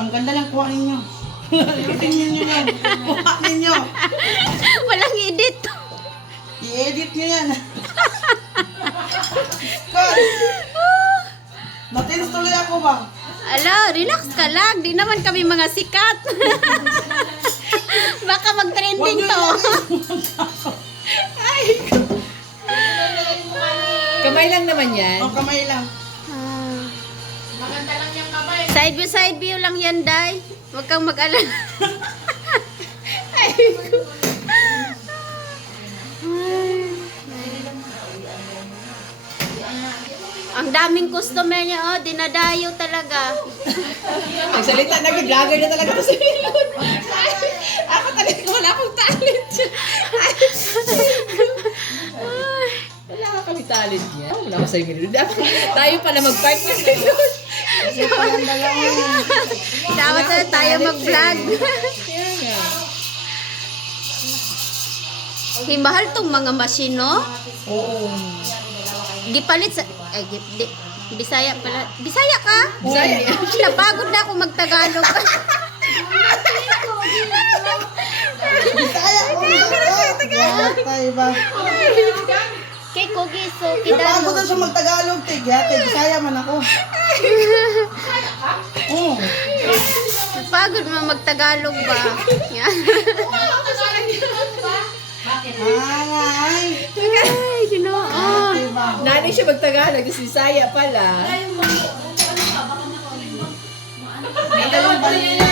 Ang ganda lang kuha ninyo. Tingnan nyo yan. Kuha ninyo. Walang edit. I-edit nyo yan. God. Natins tuloy ako ba? Ala, relax ka lang. Di naman kami mga sikat. Baka mag-trending to. Kamay lang naman yan. O, kamay lang. Side view lang yan, Day. Huwag kang mag-alala. Ang daming customer niya, oh, dinadayo talaga. Nagsalita, nag-vlogger na talaga to si Milon. Ako talaga, wala akong talent dyan. Wala ka kami talent niya. Wala ko sa'yo Milon. Tayo pala mag-park na Milon. Dapat na tayo mag-vlog. Kaya nga. Himahal tong mga masino. Oo. Gipalit sa... Ay, Bisaya pala. Bisaya ka? Bisaya. Napagod na ako mag-Tagalog. Bisaya ko. Tayo ba? Kay Kogi, so Napagod na Kidano. siya mag-Tagalog. Tigate, Bisaya man ako. Oo. Napagod mo mag-Tagalog ba? Yan. Ay. Ay, Ginoo. Diba? Nanay siya mag-Tagalog, kasi Bisaya pala. May dalawang bali na.